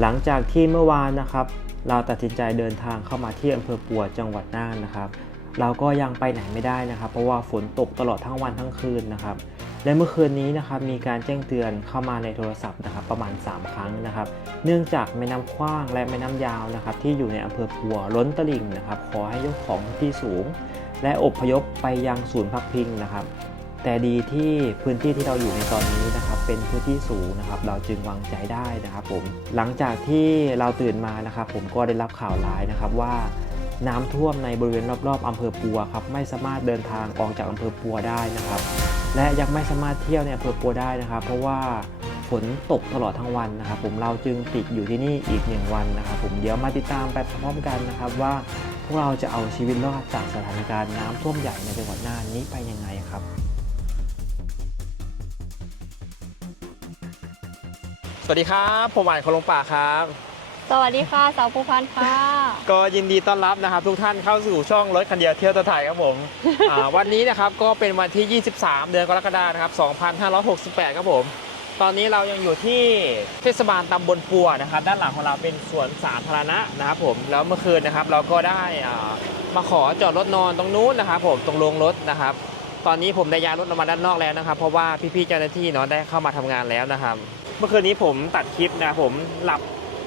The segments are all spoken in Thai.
หลังจากที่เมื่อวานนะครับ เราตัดสินใจเดินทางเข้ามาที่อำเภอปัวจังหวัดน่านนะครับ เราก็ยังไปไหนไม่ได้นะครับ เพราะว่าฝนตกตลอดทั้งวันทั้งคืนนะครับ และเมื่อคืนนี้นะครับมีการแจ้งเตือนเข้ามาในโทรศัพท์นะครับ ประมาณ 3 ครั้งนะครับ เนื่องจากแม่น้ำขว้างและแม่น้ำยาวนะครับ ที่อยู่ในอำเภอปัวล้นตลิ่งนะครับ ขอให้ยกของที่สูง และอบพยพไปยังศูนย์พักพิงนะครับ แต่ดีที่พื้นที่ที่เราอยู่ในตอนนี้นะครับเป็นพื้นที่สูงนะครับ เราจึงวางใจได้นะครับผมหลังจากที่เราตื่นมานะครับ ผมก็ได้รับข่าวร้ายนะครับว่าน้ำท่วมในบริเวณรอบๆอำเภอปัวครับไม่สามารถเดินทางออกจากอำเภอปัวได้นะครับ และยังไม่สามารถเที่ยวในอำเภอปัวได้นะครับ เพราะว่าฝนตกตลอดทั้งวันนะครับ ผมเราจึงติดอยู่ที่นี่อีกหนึ่งวันนะครับ ผมเดี๋ยวมาติดตามไปพร้อมกันนะครับว่าพวกเราจะเอาชีวิตรอดจากสถานการณ์น้ำท่วมใหญ่ในจังหวัดน่านนี้ไปยังไงครับ สวัสดีครับ ผมหวานคนลงป่าครับ สวัสดีค่ะสาวภูพันธ์ค่ะ ก็ยินดีต้อนรับนะครับ ทุกท่านเข้าสู่ช่องรถคันเดียวเที่ยวตะไทยครับผมอ่าวันนี้นะครับก็เป็นวันที่ 23 เดือนกรกฎาคมนะครับ 2568 ครับผม ตอนนี้เรายังอยู่ที่เทศบาลตำบลปัวนะครับ ด้านหลังของเราเป็นสวนสาธารณะนะครับผมแล้วเมื่อคืนนะครับเราก็ได้อ่ามาขอจอดรถนอนตรงนู้นนะครับ ผมตรงโรงรถนะครับ ตอนนี้ผมได้ย้ายรถออกมาด้านนอกแล้วนะครับ เพราะว่าพี่ๆเจ้าหน้าที่เนาะได้เข้ามาทำงานแล้วนะครับ เมื่อคืนนี้ผมตัดคลิปนะครับผมหลับ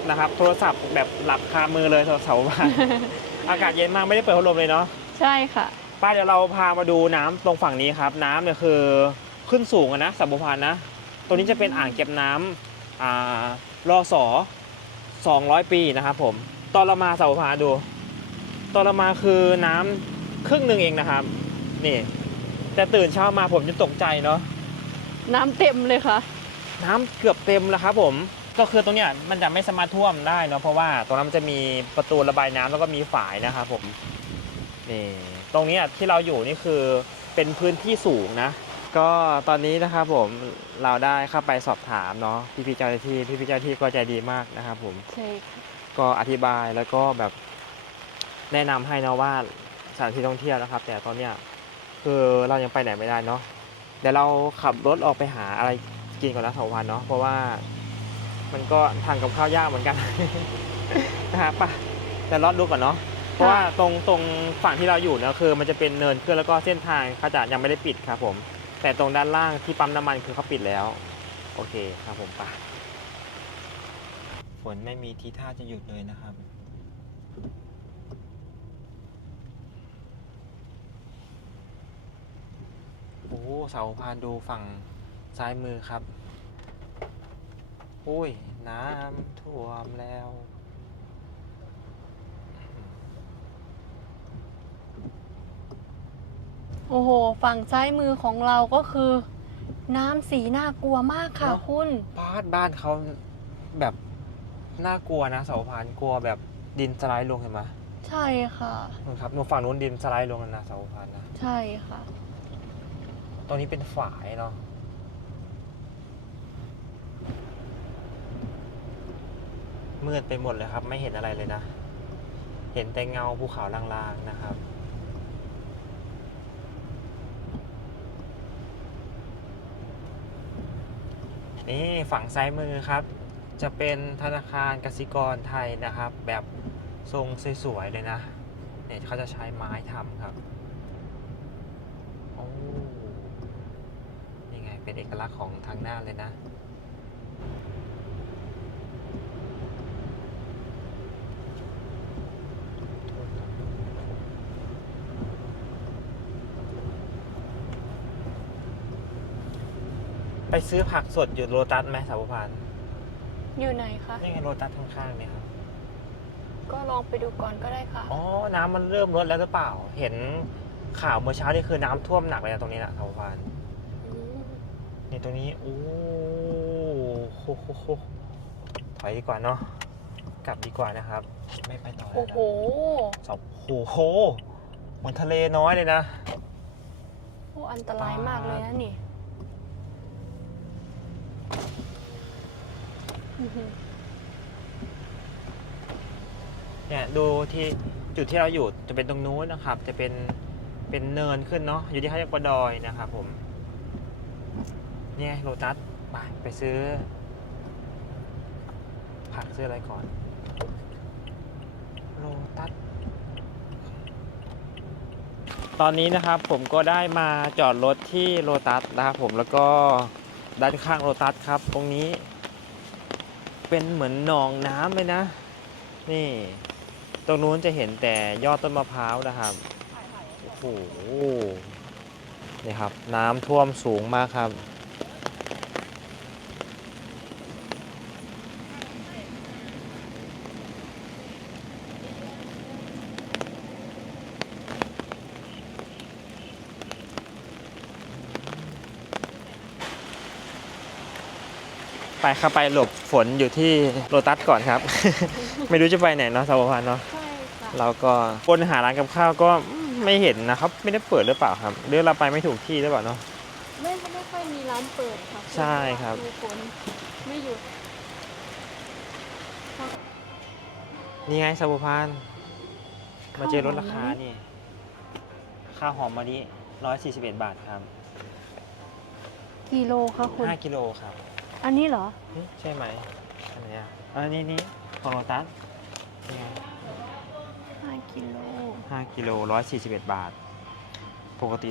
นะครับ โทรศัพท์แบบหลับคามือเลยโทรศัพท์บ้าน อากาศเย็นมากไม่ได้เปิดพัดลมเลยเนาะใช่ค่ะ ป้าเดี๋ยวเราพามาดูน้ำตรงฝั่งนี้ครับ น้ำเนี่ยคือขึ้นสูงอะนะสัมปทานนะตรงนี้จะเป็นอ่างเก็บน้ำอ่ารอสอ200 ปีนะครับผม ตอนเรามาสัมปทานดู ตอนเรามาคือน้ำครึ่งหนึ่งเองนะครับ นี่ แต่ตื่นเช้ามาผมจะตกใจเนาะน้ำเต็มเลยค่ะ น้ำเกือบเต็มแล้วครับผมก็คือตรงเนี้ยมันจะไม่สามารถท่วมได้เนาะเพราะว่าตรงนั้นมันจะมีประตูระบายน้ำแล้วก็มีฝายนะครับผมนี่ตรงเนี้ยที่เราอยู่นี่คือเป็นพื้นที่สูงนะ ก็ตอนนี้นะครับผมเราได้เข้าไปสอบถามเนาะพี่พี่ๆเจ้าหน้าที่พี่พี่ๆเจ้าหน้าที่ก็ใจดีมากนะครับผมใช่ค่ะก็อธิบายแล้วก็แบบแนะนำให้นะว่าสถานที่ท่องเที่ยวนะครับ แต่ตอนเนี้ยคือเรายังไปไหนไม่ได้เนาะเดี๋ยวเราขับรถออกไปหาอะไร กินก่อนนะสองวันเนาะเพราะว่ามันก็ทานกับข้าวยากเหมือนกัน นะฮะป่ะแต่รอดดูก่อนเนาะเพราะว่าตรงตรงฝั่งที่เราอยู่เนี่ยคือ มันจะเป็นเนินขึ้นแล้วก็เส้นทางเขาจะยังไม่ได้ปิดครับผม แต่ตรงด้านล่างที่ปั๊มน้ำมันคือเขาปิดแล้ว โอเคครับผมไปฝนไม่มีทีท่าจะหยุดเลยนะครับโอ้เสาพานดูฝั่ง ซ้ายมือครับ อุ้ย น้ำท่วมแล้ว โอ้โห ฝั่งซ้ายมือของเราก็คือ น้ำสีน่ากลัวมากค่ะเนอะ คุณ บ้านบ้านเขาแบบน่ากลัวนะเสาพานกลัวแบบดินสไลด์ลงเห็นไหมใช่ค่ะ นู่นครับนู่นฝั่งนู้นดินสไลด์ลงแล้วนะเสาพานนะ ใช่ค่ะ ตรงนี้เป็นฝายเนาะ มืดไปหมดเลยครับ ไม่เห็นอะไรเลยนะ เห็นแต่เงาภูเขาลางๆนะครับ นี่ฝั่งซ้ายมือครับ จะเป็นธนาคารกสิกรไทยนะครับ แบบทรงสวยๆเลยนะเนี่ยเขาจะใช้ไม้ทำครับโอ้นี่ไงเป็นเอกลักษณ์ของทางหน้าเลยนะ ไปซื้อผักสดอยู่โรตัสไหมสาวพันธ์อยู่ไหนคะ นี่ไงโรตัสข้างๆเนี่ยครับก็ลองไปดูก่อนก็ได้ค่ะ อ๋อ น้ำมันเริ่มลดแล้วหรือเปล่า เห็นข่าวเมื่อเช้านี่คือน้ำท่วมหนักเลยนะตรงนี้นะสาวพันธ์มนี่ตรงนี้โอ้โหโหโหถอยดีกว่าเนาะกลับดีกว่านะครับ ไม่ไปต่อแล้วโอ้นะโห สอบโอ้โหเหมือนทะเลน้อยเลยนะ โอ้ อันตรายมากเลยนะนี่อื้อหือ เนี่ยดูที่จุดที่เราอยู่จะเป็นตรงนู้นนะครับ จะเป็นเป็นเนินขึ้นเนาะอยู่ที่เขาเรียกว่าดอยนะครับผม เนี่ยโลตัสไปไปซื้อ ผักซื้ออะไรก่อน โลตัสตอนนี้นะครับผมก็ได้มาจอดรถที่โลตัสนะครับผมแล้วก็ด้านข้างโลตัสครับ ตรงนี้ เป็นเหมือนหนองน้ำเลยนะ นี่ ตรงนู้นจะเห็นแต่ยอดต้นมะพร้าวนะครับโอ้โหนี่ครับ น้ำท่วมสูงมากครับ ไปครับไปหลบฝนอยู่ที่โลตัสก่อนครับ ไม่รู้จะไปไหนเนาะสาวพันธ์เนาะใช่ค่ะเราก็คนหาร้านกับข้าวก็ไม่เห็นนะครับ ไม่ได้เปิดหรือเปล่าครับหรือเราไปไม่ถูกที่หรือเปล่าเนาะไม่ไม่ค่อยมีร้านเปิดค่ะใช่ครับดูฝนไม่หยุดนี่ไงสาวพันธ์มาเจอลดราคานี่ข้าวหอมมะลิ141 บาทครับ กิโลค่ะคุณ5กิโลครับ อันนี้เหรอเฮ้ยใช่ไหมอันไหนอะอันนี้นี่ของโลตัสนี่ไง5กิโล5กิโล141บาท ปกติ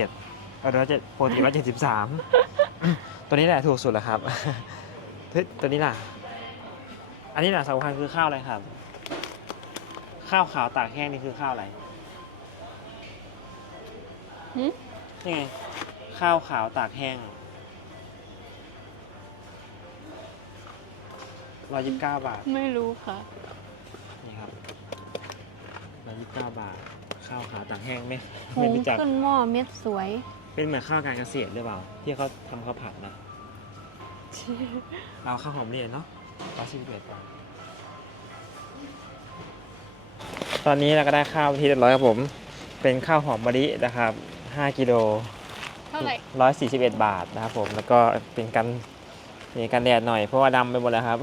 137เออร้อยเจ็ดปกติ173ตัวนี้แหละถูกสุดแล้วครับเฮ้ยตัวนี้ล่ะ อันนี้แหละสำคัญคือข้าวอะไรครับ ข้าวขาวตากแห้งนี่คือข้าวอะไรหึ นี่ไงข้าวขาวตากแห้ง ร้อยยี่สิบเก้าบาท ไม่รู้ค่ะ นี่ครับร้อยยี่สิบเก้าบาท ข้าวขาวตากแห้งไหมหุไม่งรู้จัก ขึ้นหม้อเม็ดสวย เป็นเหมือนข้าวการเกษตรหรือเปล่า ที่เขาทำข้าวผัดนะเราข้าวหอมเรียนเนาะร้อยสิบเอ็ดบาทตอนนี้เราก็ได้ข้าวที่เรียบร้อยครับผม เป็นข้าวหอมมะลินะครับ 5 กิโล เท่าไหร่ร้อยสี่สิบเอ็ดบาทนะครับผม แล้วก็เป็นกัน นี่กันแดดหน่อยเพราะว่าดำไปหมดแล้วครับ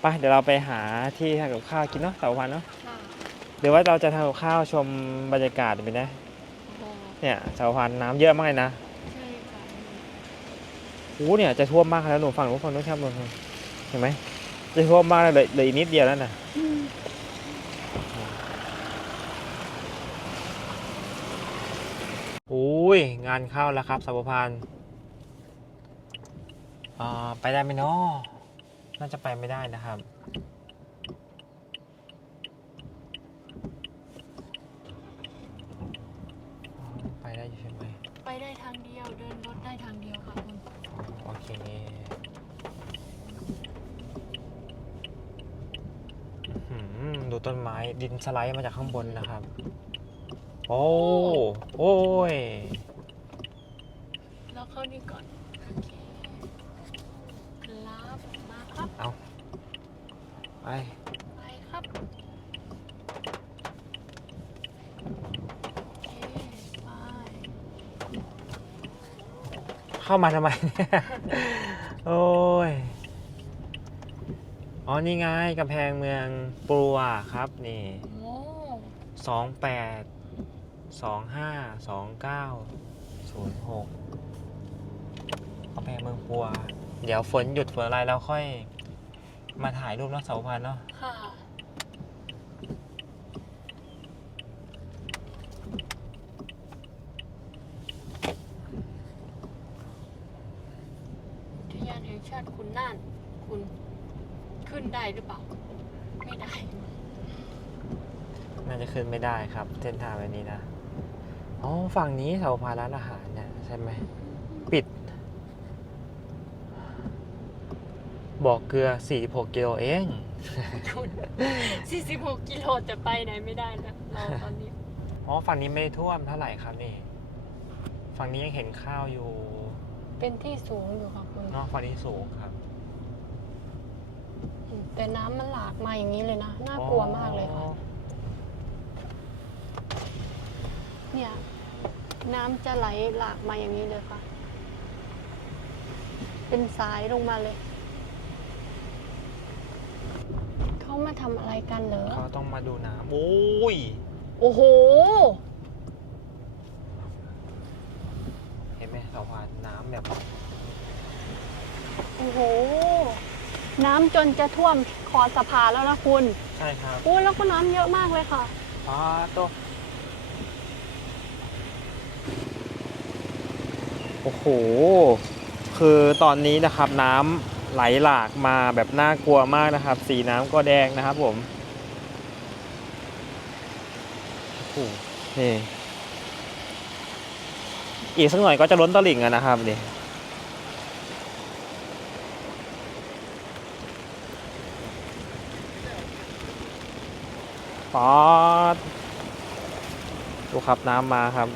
ไปเดี๋ยวเราไปหาที่ทำกับข้าวกินเนาะเสาร์วันเนาะค่ะเดี๋ยวว่าเราจะทำกับข้าวชมบรรยากาศไปนะ โอ้เนี่ยเสาร์วันน้ำเยอะมากเลยนะใช่ค่ะโอ้เนี่ยจะท่วมมากแล้วหนูฝั่งหนูฝั่งนู้นครับหนูเห็นไหมจะท่วมมากเลยเหลือเหลยอีกนิดเดียวแล้วนะอืมโอ้ยงานเข้าแล้วครับสัมพันธ์ อ่าไปได้ไหมเนาะน่าจะไปไม่ได้นะครับอ๋อไปได้อยู่ใช่ไหมไปได้ทางเดียวเดินรถได้ทางเดียวค่ะคุณโอเค อื้อหือดูต้นไม้ดินสไลด์มาจากข้างบนนะครับ โอ้ โอ้ย แล้วเข้านี่ก่อน โอเคครับมาครับ เอาไป ไปครับโอเคไป เข้ามาทำไมเนี่ยโอ้ยอ๋อนี่ไงกำแพงเมืองปัวครับนี่โอ้สองแปดสองห้าสองเก้าศูนย์หกกำแพงเมืองปัว เดี๋ยวฝนหยุดฝนอะไรแล้วค่อย มาถ่ายรูปเนาะเสาพันเนาะค่ะ อุทยานแห่งชาติคุณน่าน คุณ ขึ้นได้หรือเปล่า ไม่ได้ น่าจะขึ้นไม่ได้ครับ เส้นทางแบบนี้นะ อ๋อ ฝั่งนี้เสาพานร้านอาหารเนี่ยใช่ไหม ปิด บอกเกลือ 46กิโลเองคุณ46กิโลแต่ไปไหนไม่ได้แล้วเราตอนนี้ อ๋อ ฝั่งนี้ไม่ได้ท่วมเท่าไหร่ครับนี่ ฝั่งนี้ยังเห็นข้าวอยู่ เป็นที่สูงอยู่ค่ะคุณ เนอกฝั่งนี้สูงครับ แต่น้ำมันหลากมาอย่างนี้เลยนะ น่ากลัวมากเลยค่ะอ๋อเนี่ย น้ำจะไหลหลากมาอย่างนี้เลยค่ะ เป็นสายลงมาเลย เขามาทำอะไรกันเหรอ เขาต้องมาดูน้ำโอ้ย โอ้โห เห็นไหมเสาพานน้ำแบบ โอ้โห น้ำจนจะท่วมคอสะพานแล้วนะคุณใช่ครับอุ้ยแล้วก็น้ำเยอะมากเลยค่ะ อ๋อโตะโอ้โห คือตอนนี้นะครับน้ำไหลหลากมาแบบน่ากลัวมากนะครับ สีน้ำก็แดงนะครับผมโอ้โหนี่อีกสักหน่อยก็จะล้นตลิ่งอะนะครับนี่ ปอดดูครับน้ำมาครับ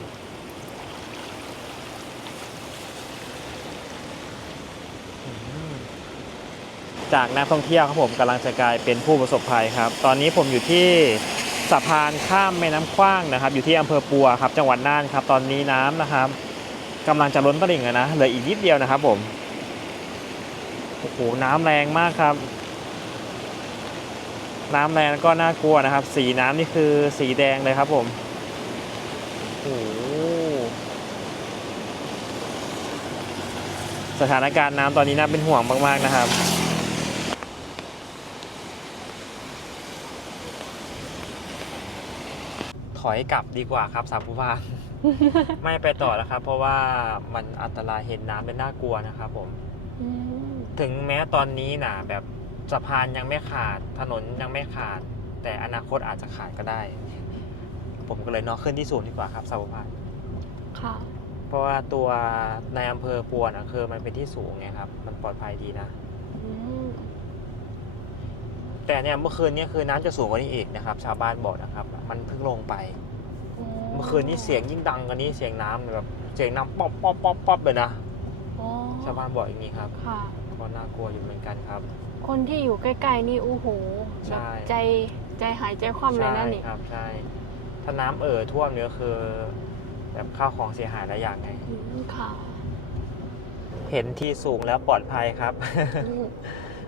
จากนักท่องเที่ยวครับผมกำลังจะกลายเป็นผู้ประสบภัยครับ ตอนนี้ผมอยู่ที่สะพานข้ามแม่น้ำกว้างนะครับ อยู่ที่อำเภอปัวครับ จังหวัดน่านครับ ตอนนี้น้ำนะครับกำลังจะล้นตลิ่งแล้วนะเหลืออีกนิดเดียวนะครับผมโอ้โหน้ำแรงมากครับ น้ำแรงแล้วก็น่ากลัวนะครับ สีน้ำนี่คือสีแดงเลยครับผมโอ้โหสถานการณ์น้ำตอนนี้น่าเป็นห่วงมากๆนะครับถอยกลับดีกว่าครับสามผู้ว่า ไม่ไปต่อแล้วครับ เพราะว่ามันอันตรายเห็นน้ำเป็นน่ากลัวนะครับผมอืมถึงแม้ตอนนี้นะแบบ สะพานยังไม่ขาดถนนยังไม่ขาด แต่อนาคตอาจจะขาดก็ได้ ผมก็เลยเนอกขึ้นที่สูงดีกว่าครับสาวพานค่ะ เพราะว่าตัวในอำเภอปวนอะคือมันเป็นที่สูงไงครับ มันปลอดภัยดีนะ อืมแต่เนี่ยเมื่อคืนเนี้คือน้ำจะสูงกว่านี้อีกนะครับ ชาวบ้านบอกนะครับ มันเพิ่งลงไปโอ้เมื่อคืนนี้เสียงยิ่งดังกว่านี้เสียงน้ำแบบเสียงน้ำป๊อปป๊อปป๊อปป๊อปเลยนะ โอ้ชาวบ้านบอกอย่างนี้ครับค่ะ ก็น่ากลัวอยู่เหมือนกันครับ คนที่อยู่ใกล้ๆนี่โอ้โหใช่แบบใจใจหายใจคว่ำเลยนะนี่ใช่ครับใช่ ถ้าน้ำเอ่อท่วมเนี่ยก็คือ แบบข้าวของเสียหายหลายอย่างไง อืมค่ะเห็นที่สูงแล้วปลอดภัยครับ อืม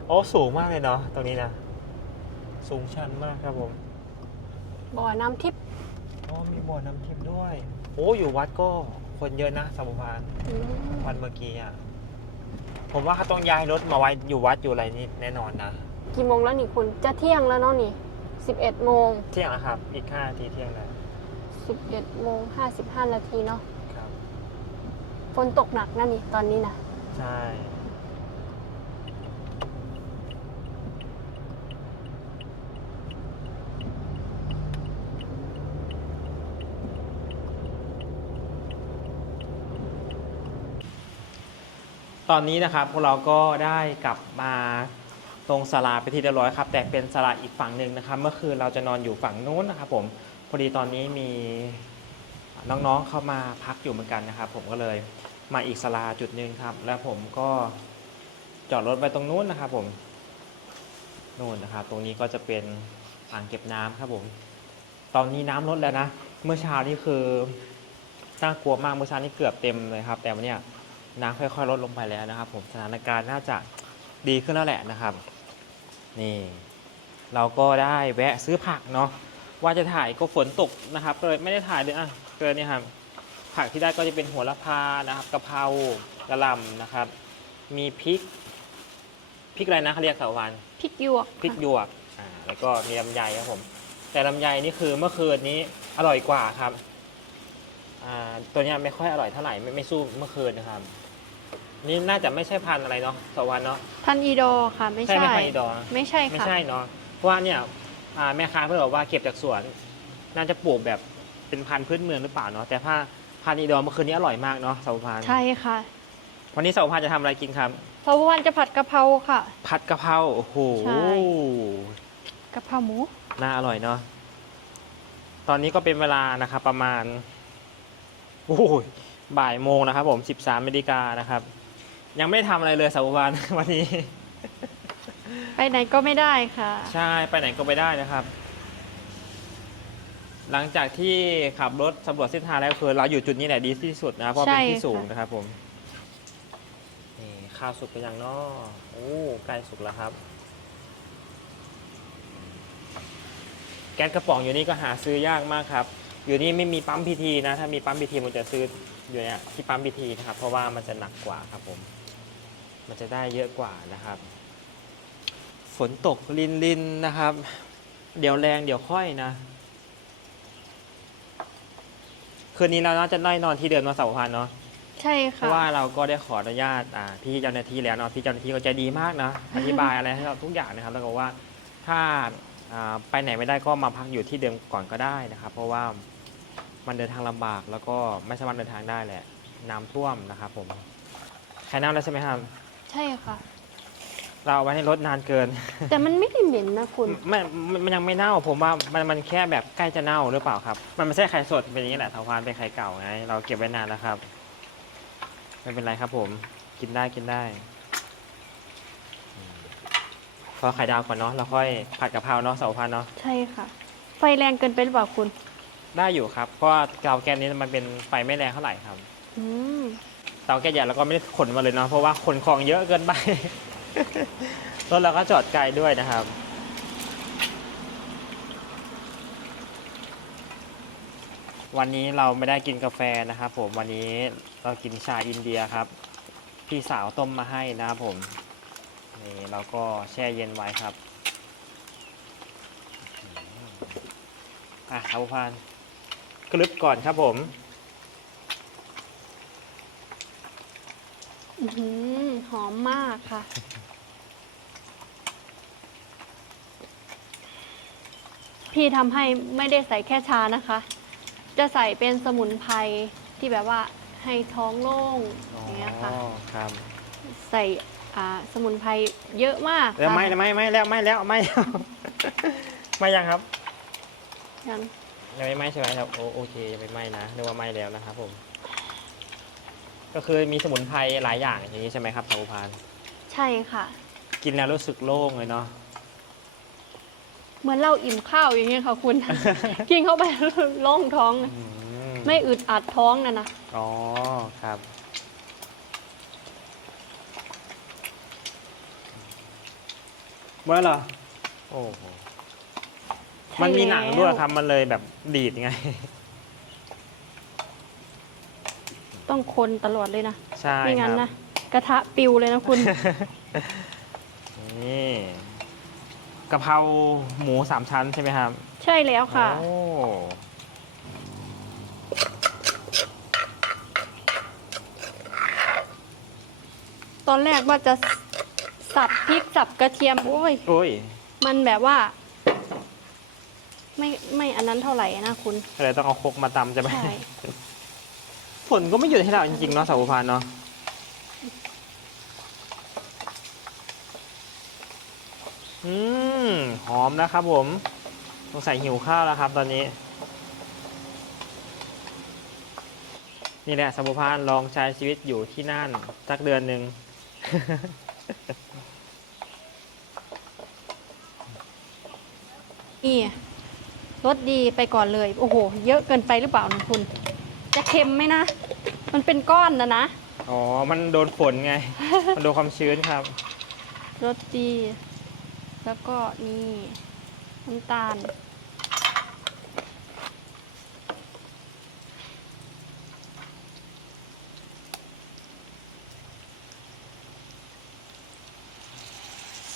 โอ้สูงมากเลยเนาะตรงนี้นะ สูงชันมากครับผมบ่อน้ำทิพย์อ๋อมีบ่อน้ำทิพย์ด้วย โอ้อยู่วัดก็คนเยอะนะสมุพานอืมวันเมื่อกี้อะ ผมว่าเขาต้องย้ายรถมาไว้อยู่วัดอยู่อะไรนี่แน่นอนนะกี่โมงแล้วนี่คุณจะเที่ยงแล้วเนาะนี่สิบเอ็ดโมงเที่ยงนะครับ อีกห้านาทีเที่ยงแล้วสิบเอ็ดโมงห้าสิบห้านาทีเนาะครับฝนตกหนักนะนี่ตอนนี้นะใช่ ตอนนี้นะครับพวกเราก็ได้กลับมาตรงศาลาไปที่เรียบร้อยครับ แต่เป็นศาลาอีกฝั่งหนึ่งนะครับ เมื่อคืนเราจะนอนอยู่ฝั่งนู้นนะครับผมพอดีตอนนี้มีน้องๆเข้ามาพักอยู่เหมือนกันนะครับ ผมก็เลยมาอีกศาลาจุดหนึ่งครับ แล้วผมก็จอดรถไปตรงนู้นนะครับ ผมนู่นนะครับ ตรงนี้ก็จะเป็นอ่างเก็บน้ำครับผม ตอนนี้น้ำลดแล้วนะ เมื่อเช้านี่คือน่ากลัวมากเมื่อเช้านี่เกือบเต็มเลยครับ แต่วันนี้ น้ำค่อยๆลดลงไปแล้วนะครับ ผมสถานการณ์น่าจะดีขึ้นแล้วแหละนะครับ นี่ เราก็ได้แวะซื้อผักเนาะว่าจะถ่ายก็ฝนตกนะครับก็เลยไม่ได้ถ่ายเลยอะเกินนี่ครับผักที่ได้ก็จะเป็นหัวละพานะครับกะเพรากระหล่ำนะครับ มีพริกพริกอะไรนะเขาเรียกสาววันพริกหยวกพริกค่ะหยวกอ่าแล้วก็มีลำไยครับผม แต่ลำไยนี่คือเมื่อคืนนี้อร่อยกว่าครับอ่าตัวเนี้ยไม่ค่อยอร่อยเท่าไหร่ไม่ไม่สู้เมื่อคืนนะครับ นี่น่าจะไม่ใช่พันธุ์อะไรเนาะสวรรค์เนาะ พันอีโดค่ะ ไม่ใช่ ใช่ไหมพันธุ์อีดอร์ไม่ใช่ไม่ค่ะ ใช่เนาะเพราะว่าเนี่ยอ่าแม่ค้าเพื่อนบอกว่าเก็บจากสวน น่าจะปลูกแบบเป็นพันธุ์พื้นเมืองหรือเปล่าเนาะแต่ถ้าพันธุ์อีดอร์เมื่อคืนนี้อร่อยมากเนาะสาวพันธุ์ใช่ค่ะวันนี้สาวพันธุ์จะทำอะไรกินครับเพราะวันจะผัดกะเพราค่ะ ผัดกะเพราโอ้โหใช่ กะเพราหมู น่าอร่อยเนาะตอนนี้ก็เป็นเวลานะครับประมาณโอ้ยบ่ายโมงนะครับผม 13นาฬิกานะครับ ยังไม่ได้ทำอะไรเลยสาววาน วันนี้ ไปไหนก็ไม่ได้ค่ะ ใช่ไปไหนก็ไปได้นะครับ หลังจากที่ขับรถสำรวจเส้นทางแล้วคือเราอยู่จุดนี้แหละดีที่สุดนะครับเพราะเป็นที่ใช่ค่ะ สูงนะครับผมนี่ข้าวสุกไปยังเนอโอ้ใกล้สุกแล้วครับ แก๊สกระป๋องอยู่นี่ก็หาซื้อยากมากครับ อยู่นี่ไม่มีปั๊มพีทีนะ ถ้ามีปั๊มพีทีมันจะซื้ออยู่เนี่ยที่ปั๊มพีทีนะครับ เพราะว่ามันจะหนักกว่าครับผม มันจะได้เยอะกว่านะครับ ฝนตกลินลินๆนะครับ เดี๋ยวแรงเดี๋ยวค่อยนะคืนนี้เราน่าจะได้นอนที่เดิมนอนเสาพันเนาะใช่เพค่ะ ราะว่าเราก็ได้ขออนุญาตอ่าพี่เจ้าหน้าที่แล้วเนาะพี่เจ้าหน้าที่ก็ใจดีมากนะ อธิบายอะไรให้เราทุกอย่างนะครับ แล้วก็ว่าถ้าอ่าไปไหนไม่ได้ก็มาพักอยู่ที่เดิมก่อนก็ได้นะครับ เพราะว่ามันเดินทางลำบากแล้วก็ไม่สามารถเดินทางได้แหละน้ำท่วมนะครับผมใครน้ำแล้วใช่ไหมครับ ใช่ค่ะ เราเอาไว้ให้รถนานเกิน แต่มันไม่ได้เหม็นนะคุณไม่มันมันยังไม่เน่าผมว่ามันมันแค่แบบใกล้จะเน่าหรือเปล่าครับ มันไม่ใช่ไข่สดเป็นอย่างนี้แหละทวารเป็นไข่เก่าไงเราเก็บไว้นานแล้วครับไม่เป็นไรครับ ผมกินได้กินได้อืมพอไข่ดาวก่อนเนาะเราค่อยผัดกะเพราเนาะเสาพันเนาะใช่ค่ะ ไฟแรงเกินไปหรือเปล่าคุณ ได้อยู่ครับ เพราะว่าเตาแก๊สนี้มันเป็นไฟไม่แรงเท่าไหร่ครับ อืม เตาแก๊สใหญ่เราก็ไม่ได้ขนมาเลยเนาะเพราะว่าขนของเยอะเกินไปรถเราก็จอดไกลด้วยนะครับวันนี้เราไม่ได้กินกาแฟนะครับผมวันนี้เรากินชาอินเดียครับ พี่สาวต้มมาให้นะครับผมนี่เราก็แช่เย็นไว้ครับอะครับพันกลึบก่อนครับผม อื้อหือหอมมากค่ะ พี่ทำให้ไม่ได้ใส่แค่ชานะคะ จะใส่เป็นสมุนไพรที่แบบว่าให้ท้องโล่งอย่างเงี้ยค่ะ อ๋อครับใส่อ่าสมุนไพรเยอะมากแล้วค่ะไม่ไม่ไม่แล้วไม่แล้วไม่แล้วไม่ยังครับยังยังไม่ไหม้ใช่ไหมครับโอโอเคยังไม่ไหม้นะเรียกว่าไหม้แล้วนะครับผม ก็คือมีสมุนไพรหลายอย่างอย่างนี้ใช่ไหมครับสาวพานใช่ค่ะ กินแล้วรู้สึกโล่งเลยเนาะเหมือนเราอิ่มข้าวอย่างเงี้ยค่ะคุณ กินเข้าไปแล้วโล่งท้อง อืมไม่อึดอัดท้องนะนะอ๋อครับ เมื่อเหรอโอ้โหใช่มันมีหนังแล้วด้วยครับ มันเลยแบบดีดไง ต้องคนตลอดเลยนะใช่ไม่คงั้นรับนะกระทะปิวเลยนะคุณ นี่กะเพราหมูสามชั้นใช่ไหมครับ ใช่แล้วค่ะ โอ้ตอนแรกว่าจะสับพริกสับกระเทียมโอ้ยโอ้ยมันแบบว่า ไม่ไม่อันนั้นเท่าไหร่นะคุณอะไรต้องเอาครกมาตำจะไหมใช่ ฝนก็ไม่หยุดให้เราจริงๆเนาะสาวพานเนาะอืมหอมนะครับผมสงสัยหิวข้าวแล้วครับตอนนี้ นี่แหละสาวพานลองใช้ชีวิตอยู่ที่นั่นสักเดือนหนึ่งนี่รสดีไปก่อนเลย โอ้โห เยอะเกินไปหรือเปล่านะคุณ จะเค็มไหมนะ มันเป็นก้อนนะนะ อ๋อ มันโดนฝนไง มันโดนความชื้นครับ รสดี แล้วก็นี่น้ำตาล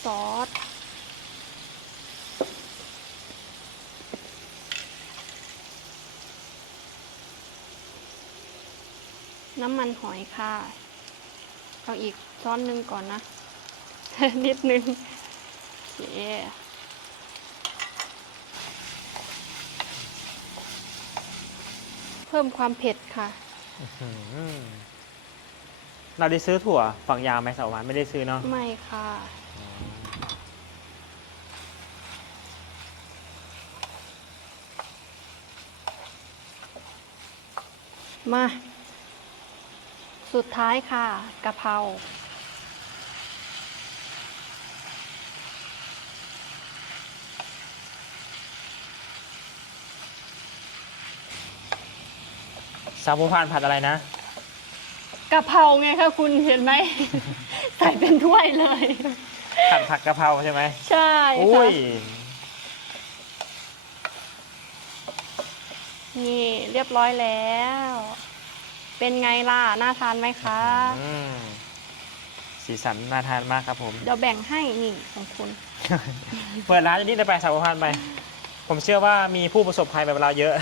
ซอส น้ำมันหอยค่ะ เอาอีกช้อนหนึ่งก่อนนะ นิดนึงโอเคเพิ่มความเผ็ดค่ะอืมเราได้ซื้อถั่วฝักยาวไหมสาววานไม่ได้ซื้อเนาะ ไม่ค่ะมา สุดท้ายค่ะกะเพราสาวผู้พานผัดอะไรนะ กะเพราไงคะคุณเห็นไหม ใส่เป็นถ้วยเลย ผัดผักกะเพราใช่ไหมใช่อุ้ค่ะ ย นี่เรียบร้อยแล้ว เป็นไงล่ะ น่าทานไหมคะ อืมสีสันน่าทานมากครับผม เดี๋ยวแบ่งให้นี่ของคุณ เปิดร้านนี้ได้ไปสาวพันไป ผมเชื่อว่ามีผู้ประสบภัยแบบเราเยอะ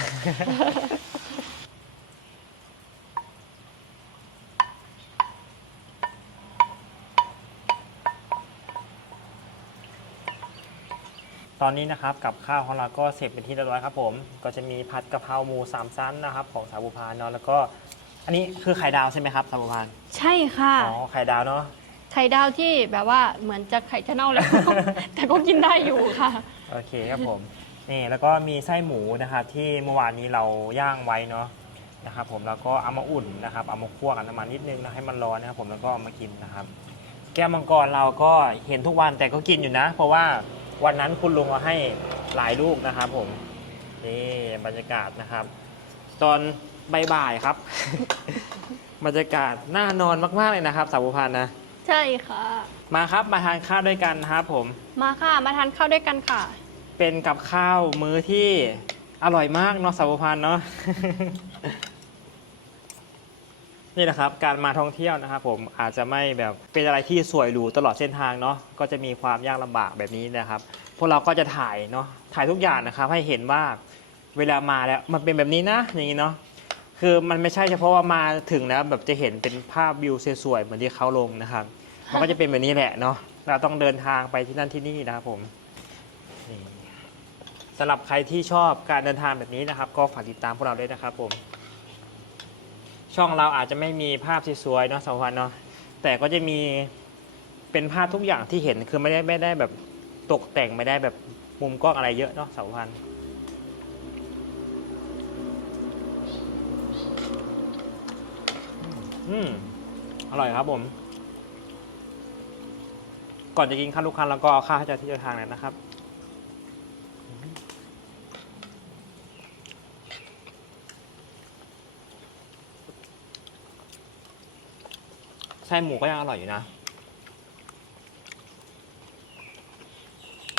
ตอนนี้นะครับกับข้าวของเราก็เสร็จเป็นที่เรียบร้อยครับผม ก็จะมีผัดกะเพราหมูสามชั้นนะครับ ของสาวบุพานเนาะแล้วก็ อันนี้คือไข่ดาวใช่ไหมครับสาวบุพานใช่ค่ะ อ๋อไข่ดาวเนาะ ไข่ดาวที่แบบว่าเหมือนจะไข่จะเน่าแล้ว แต่ก็กินได้อยู่ค่ะ โอเคครับผมนี่แล้วก็มีไส้หมูนะครับที่เมื่อวานนี้เราย่างไว้เนาะนะครับผมแล้วก็เอามาอุ่นนะครับเอามาคั่วกับน้ำมันนิดนึงนะให้มันร้อนนะครับผมแล้วก็เอามากินนะครับ แก้วมังกรเราก็เห็นทุกวันแต่ก็กินอยู่นะ เพราะว่าวันนั้นคุณลุงเอาให้หลายลูกนะครับผมนี่บรรยากาศนะครับ ตอน บ่ายๆครับ บรรยากาศน่านอนมากๆเลยนะครับสาวพันธ์นะ ใช่ค่ะ มาครับมาทานข้าวด้วยกันนะครับผม มาค่ะ มาทานข้าวด้วยกันค่ะ เป็นกับข้าวมื้อที่อร่อยมากเนาะสาวพันธ์เนาะ นี่นะครับการมาท่องเที่ยวนะครับผมอาจจะไม่แบบเป็นอะไรที่สวยหรูตลอดเส้นทางเนาะก็จะมีความยากลำบากแบบนี้นะครับ พวกเราก็จะถ่ายเนาะถ่ายทุกอย่างนะครับให้เห็นว่าเวลามาแล้วมันเป็นแบบนี้นะอย่างนี้เนาะ คือมันไม่ใช่เฉพาะว่ามาถึงแล้วแบบจะเห็นเป็นภาพวิวสวยๆเหมือนที่เขาลงนะครับ มันก็จะเป็นแบบนี้แหละเนาะเราต้องเดินทางไปที่นั่นที่นี่นะครับผมนี่สำหรับใครที่ชอบการเดินทางแบบนี้นะครับ ก็ฝากติดตามพวกเราด้วยนะครับผม ช่องเราอาจจะไม่มีภาพสวยๆเนาะสองวันเนาะแต่ก็จะมีเป็นภาพทุกอย่างที่เห็นคือไม่ได้ไม่ได้แบบตกแต่งไม่ได้แบบมุมกล้องอะไรเยอะเนาะสองพัน อืมอร่อยครับผม ก่อนจะกินข้าวลูกค้าแล้วก็เอาข้าวให้เจ้าที่เจ้าทางเลยนะครับ ไส้หมูก็ยังอร่อยอยู่นะ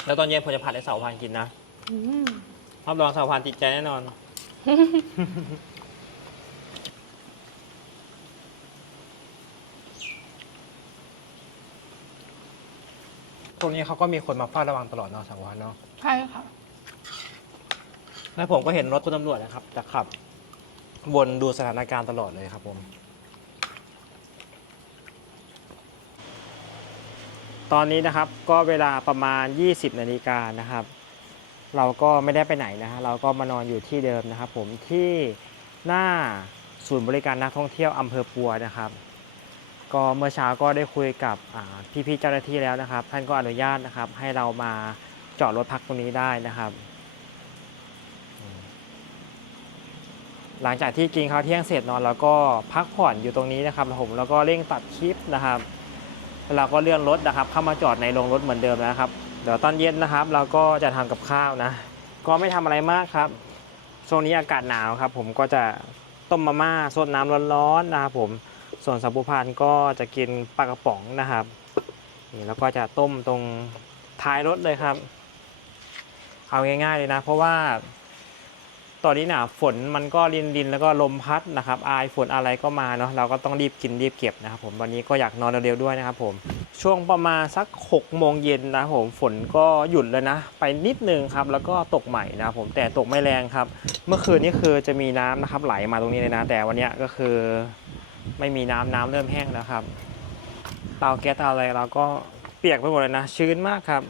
แล้วตอนเย็นผมจะผัดให้เสาพานกินนะ อืม รับรองเสาพานติดใจแน่นอน ตรงนี้เขาก็มีคนมาเฝ้าระวังตลอดเนาะสังวานเนาะใช่ค่ะ แล้วผมก็เห็นรถคุณตำรวจนะครับจะขับวนดูสถานการณ์ตลอดเลยครับผมตอนนี้นะครับก็เวลาประมาณ 20 นาฬิกานะครับ เราก็ไม่ได้ไปไหนนะฮะเราก็มานอนอยู่ที่เดิมนะครับ ผมที่หน้าศูนย์บริการนักท่องเที่ยวอำเภอปัวนะครับ ก็เมื่อเช้าก็ได้คุยกับพี่ๆเจ้าหน้าที่แล้วนะครับ ท่านก็อนุญาตนะครับ ให้เรามาจอดรถพักตรงนี้ได้นะครับ หลังจากที่กินข้าวเที่ยงเสร็จนอนแล้วก็พักผ่อนอยู่ตรงนี้นะครับผมแล้วก็เร่งตัดคลิปนะครับแล้วเราก็เลื่อนรถนะครับ เข้ามาจอดในโรงรถเหมือนเดิมแล้วนะครับ เดี๋ยวตอนเย็นนะครับ เราก็จะทำกับข้าวนะ ก็ไม่ทำอะไรมากครับช่วงนี้อากาศหนาวครับ ผมก็จะต้มมาม่าสดน้ำร้อนๆนะครับผม ส่วนสัมพุพานก็จะกินปลากระป๋องนะครับนี่แล้วก็จะต้มตรงท้ายรถเลยครับ เอาง่ายๆเลยนะ เพราะว่าตอนนี้หนาฝนมันก็รินรินแล้วก็ลมพัดนะครับ อายฝนอะไรก็มาเนาะเราก็ต้องรีบกินรีบเก็บนะครับผมวันนี้ก็อยากนอนเร็วๆด้วยนะครับผมช่วงประมาณสัก6โมงเย็นนะผมฝนก็หยุดแล้วนะ ไปนิดนึงครับ แล้วก็ตกใหม่นะผมแต่ตกไม่แรงครับ เมื่อคืนนี้คือจะมีน้ำนะครับไหลมาตรงนี้เลยนะ แต่วันนี้ก็คือ ไม่มีน้ำน้ำเริ่มแห้งแล้วครับเตาแก๊สเตาอะไรเราก็เปียกไปหมดเลยนะ ชื้นมากครับ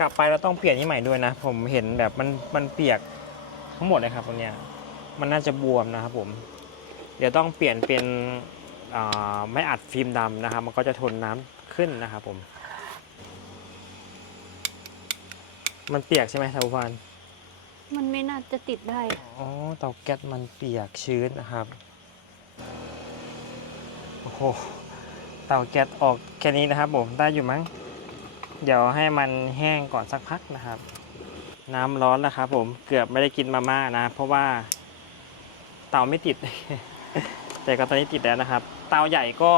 กลับไปเราต้องเปลี่ยนนี่ใหม่ด้วยนะ ผมเห็นแบบมันมันเปียกทั้งหมดเลยครับตรงเนี้ยมันน่าจะบวมนะครับผม เดี๋ยวต้องเปลี่ยนเป็นอ่าไม่อัดฟิล์มดำนะครับ มันก็จะทนน้ำขึ้นนะครับผม มันเปียกใช่ไหมทาวพานมันไม่น่าจะติดได้ อ๋อ เตาแก๊สมันเปียกชื้นนะครับ โอ้โหเตาแก๊สออกแค่นี้นะครับผมได้อยู่มั้ง เดี๋ยวให้มันแห้งก่อนสักพักนะครับ น้ำร้อนแล้วครับผมเกือบไม่ได้กินมาม่านะ เพราะว่าเตาไม่ติด แต่ก็ตอนนี้ติดแล้วนะครับ เตาใหญ่ก็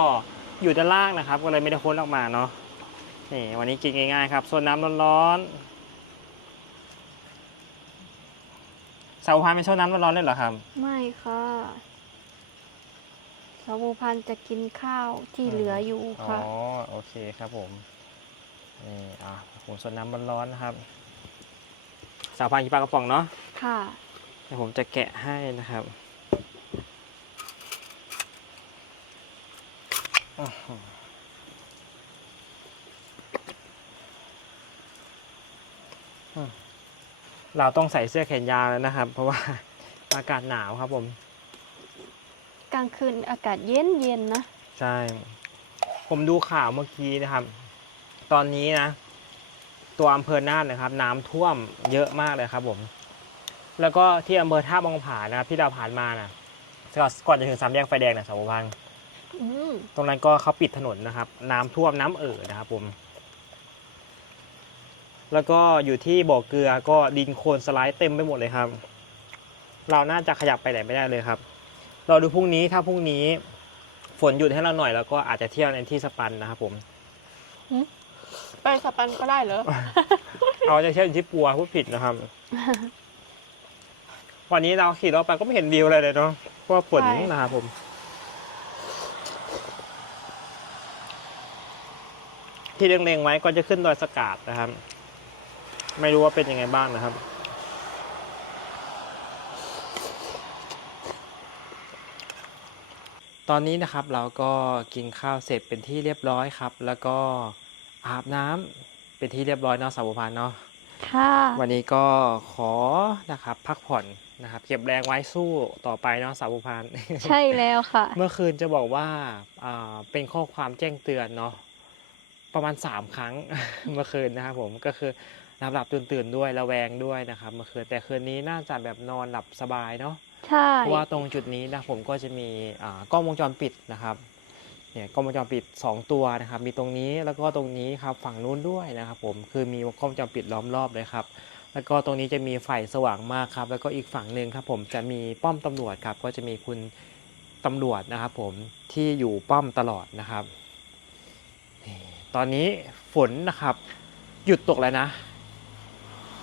อยู่ด้านล่างนะครับ ก็เลยไม่ได้ค้นออกมาเนาะนี่วันนี้กินง่ายๆครับส่วนน้ำร้อนๆเสาพานเป็นโซนน้ำร้อนๆเลยเหรอครับ ไม่ค่ะ สาวบัวพันธุ์จะกินข้าวที่เหลืออยู่อ๋อค่ะโอเคครับผม นี่อะผมสดน้ำร้อนๆนะครับ สาวพันธุ์กินปลากระป๋องเนาะ ค่ะเดี๋ยวผมจะแกะให้นะครับอื้อหืออืมเราต้องใส่เสื้อแขนยาวแล้วนะครับ เพราะว่าอากาศหนาวครับผม กลางคืนอากาศเย็นเย็นๆนะใช่ ผมดูข่าวเมื่อกี้นะครับ ตอนนี้นะ ตัวอำเภอน่านนะครับ น้ำท่วมเยอะมากเลยครับ ผม แล้วก็ที่อำเภอท่ามองผานะครับที่เราผ่านมานะก่อนก่อนจะถึงสามแยกไฟแดงนะสาวพัง อืมตรงนั้นก็เขาปิดถนนนะครับ น้ำท่วมน้ำเอ่อนะครับผม แล้วก็อยู่ที่บ่อเกลือก็ดินโคลนสไลด์เต็มไปหมดเลยครับ เราน่าจะขยับไปไหนไม่ได้เลยครับเราดูพรุ่งนี้ถ้าพรุ่งนี้ ฝนหยุดให้เราหน่อยแล้วก็อาจจะเที่ยวในที่สปันนะครับผมไปสปันก็ได้เหรอเราจะเที่ยวอยู่ที่ปัวพูดผิดนะครับ วันนี้เราขี่รถไปก็ไม่เห็นวิวอะไรเลยเนาะเพราะว่าฝนใช่ นะครับผมที่เล็งๆไว้ก็จะขึ้นดอยสกาดนะครับ ไม่รู้ว่าเป็นยังไงบ้างนะครับ ตอนนี้นะครับเราก็กินข้าวเสร็จเป็นที่เรียบร้อยครับ แล้วก็อาบน้ำเป็นที่เรียบร้อยเนาะสาวบัวพันธุ์เนาะค่ะวันนี้ก็ขอนะครับพักผ่อนนะครับเก็บแรงไว้สู้ต่อไปเนาะสาวบุพันธ์ใช่แล้วค่ะ เมื่อคืนจะบอกว่าอ่าเป็นข้อความแจ้งเตือนเนาะประมาณ 3 ครั้งเมื่อคืนนะครับผมก็คือหลับหลับตื่นตื่นๆด้วยระแวงด้วยนะครับเมื่อคืนแต่คืนนี้น่าจะแบบนอนหลับสบายเนาะ ใช่ เพราะว่าตรงจุดนี้นะผมก็จะมีอ่ากล้องวงจรปิดนะครับเนี่ยกล้องวงจรปิด 2 ตัวนะครับ มีตรงนี้แล้วก็ตรงนี้ครับฝั่งนู้นด้วยนะครับผมคือมีกล้องวงจรปิดล้อมรอบเลยครับ แล้วก็ตรงนี้จะมีไฟสว่างมากครับ แล้วก็อีกฝั่งหนึ่งครับ ผมจะมีป้อมตำรวจครับ ก็จะมีคุณตำรวจนะครับ ผมที่อยู่ป้อมตลอดนะครับ ตอนนี้ฝนนะครับ หยุดตกแล้วนะ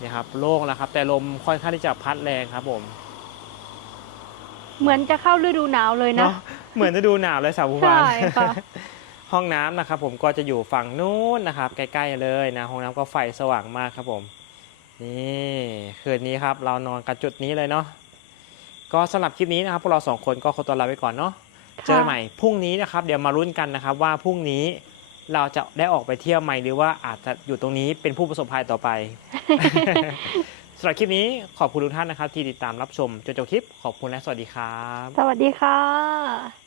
นี่ครับโล่งแล้วครับ แต่ลมค่อนข้างที่จะพัดแรงครับผม เหมือนจะเข้าฤดูหนาวเลยนะ เนาะเหมือนจะดูหนาวเลยสาวผู้ฟัใช่ค่ะ ห้องน้ำนะครับผมก็จะอยู่ฝั่งนู้นนะครับ ใกล้ๆเลยนะ ห้องน้ำก็ไฟสว่างมากครับผม นี่คืนนี้ครับเรานอนกันจุดนี้เลยเนาะก็สำหรับคลิปนี้นะครับ พวกเราสองคนก็ขอตัวลาไปก่อนเนาะเจอกันใหม่พรุ่งนี้นะครับ เดี๋ยวมาลุ้นกันนะครับ ว่าพรุ่งนี้เราจะได้ออกไปเที่ยวใหม่หรือว่าอาจจะอยู่ตรงนี้เป็นผู้ประสบภัยต่อไป สำหรับคลิปนี้ขอบคุณทุกท่านนะครับ ที่ติดตามรับชมจนจบคลิปขอบคุณและสวัสดีครับ สวัสดีค่ะ